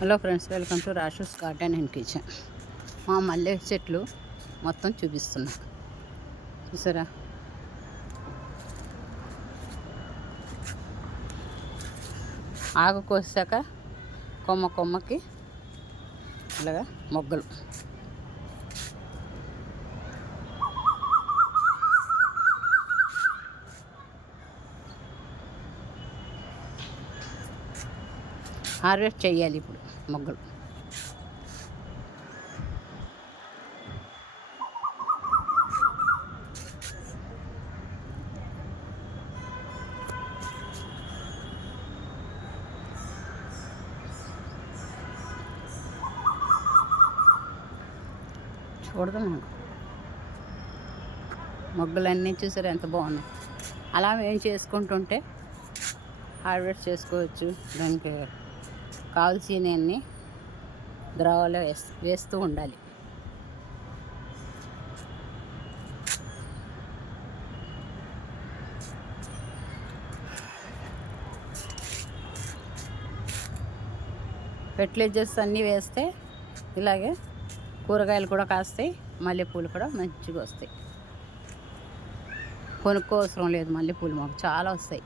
Hello friends, welcome to Rashu's garden and kitchen. మా మల్లె చెట్లు మొత్తం చూపిస్తున్నా, చూసారా? ఆకు కోసాక కొమ్మకి ఇలాగా మొగ్గలు. హార్వెస్ట్ చేయాలి ఇప్పుడు మొగ్గలు. చూడదు నాకు మొగ్గలన్నీ చూసారు ఎంత బాగున్నాయి. అలా మేము చేసుకుంటుంటే హార్వెస్ట్ చేసుకోవచ్చు. దానికి కావాల్సినవన్నీ ద్రవాలు వేస్తూ ఉండాలి. ఫెర్టిలైజర్స్ అన్నీ వేస్తే ఇలాగే కూరగాయలు కూడా కాస్తాయి, మల్లెపూలు కూడా మంచిగా వస్తాయి. కొనుక్కోవసరం లేదు, మల్లెపూలు మాకు చాలా వస్తాయి.